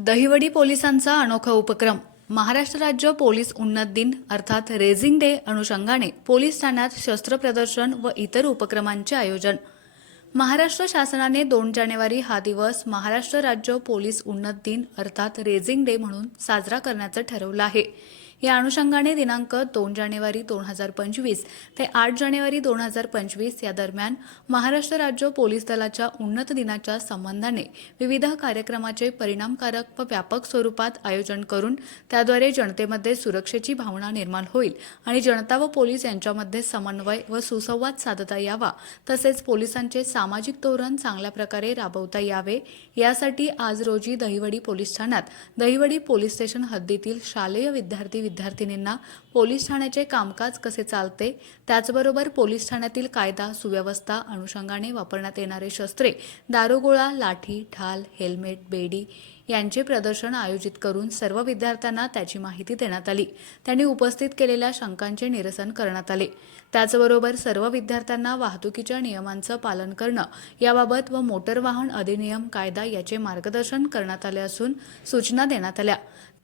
दहिवडी पोलिसांचा अनोखा उपक्रम. महाराष्ट्र राज्य पोलीस उन्नत दिन अर्थात रेझिंग डे अनुषंगाने पोलीस ठाण्यात शस्त्र प्रदर्शन व इतर उपक्रमांचे आयोजन. महाराष्ट्र शासनाने दोन जानेवारी हा दिवस महाराष्ट्र राज्य पोलीस उन्नत दिन अर्थात रेझिंग डे म्हणून साजरा करण्याचं ठरवलं आहे. या अनुषंगाने दिनांक दोन जानेवारी दोन हजार पंचवीस ते आठ जानेवारी दोन हजार पंचवीस या दरम्यान महाराष्ट्र राज्य पोलीस दलाच्या उन्नत दिनाच्या संबंधाने विविध कार्यक्रमाचे परिणामकारक व व्यापक स्वरूपात आयोजन करून त्याद्वारे जनतेमध्ये सुरक्षेची भावना निर्माण होईल आणि जनता व पोलीस यांच्यामध्ये समन्वय व सुसंवाद साधता यावा तसेच पोलिसांचे सामाजिक धोरण चांगल्या प्रकारे राबवता यावे. यासाठी आज रोजी दहिवडी पोलीस ठाण्यात दहिवडी पोलीस स्टेशन हद्दीतील शालेय विद्यार्थी विद्यार्थिनींना पोलीस ठाण्याचे कामकाज कसे चालते त्याचबरोबर पोलीस ठाण्यातील कायदा सुव्यवस्था अनुषंगाने वापरण्यात येणारे शस्त्रे दारुगोळा लाठी ढाल हेल्मेट बेडी यांचे प्रदर्शन आयोजित करून सर्व विद्यार्थ्यांना त्याची माहिती देण्यात आली. त्यांनी उपस्थित केलेल्या शंकांचे निरसन करण्यात आले. त्याचबरोबर सर्व विद्यार्थ्यांना वाहतुकीच्या नियमांचं पालन करणं याबाबत व मोटर वाहन अधिनियम कायदा याचे मार्गदर्शन करण्यात आले असून सूचना देण्यात आल्या.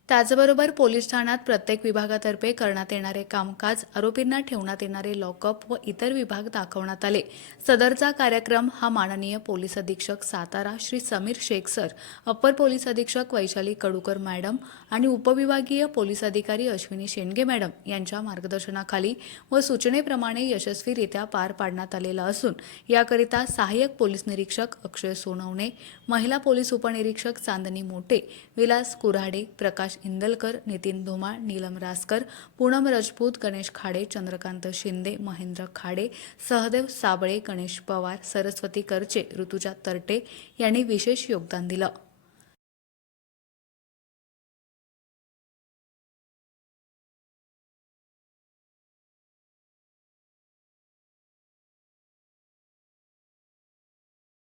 त्याचबरोबर पोलीस ठाण्यात प्रत्येक विभागातर्फे करण्यात येणारे कामकाज आरोपींना ठेवण्यात येणारे लॉकअप व इतर विभाग दाखवण्यात आले. सदरचा कार्यक्रम हा माननीय पोलीस अधीक्षक Satara Shri Sameer Shaikh sir upper police अधीक्षक वैशाली कडूकर मॅडम आणि उपविभागीय पोलीस अधिकारी अश्विनी शेंडगे मॅडम यांच्या मार्गदर्शनाखाली व सूचनेप्रमाणे यशस्वीरित्या पार पाडण्यात आलेला असून याकरिता सहाय्यक पोलीस निरीक्षक अक्षय सोनवणे महिला पोलीस उपनिरीक्षक चांदनी मोटे विलास कुऱ्हाडे प्रकाश प्रकाश इंदलकर नितीन धुमाळ नीलम रासकर पूनम राजपूत गणेश खाडे चंद्रकांत शिंदे महेंद्र खाडे सहदेव साबळे गणेश पवार सरस्वती करचे ऋतुजा तरटे यांनी विशेष योगदान दिलं.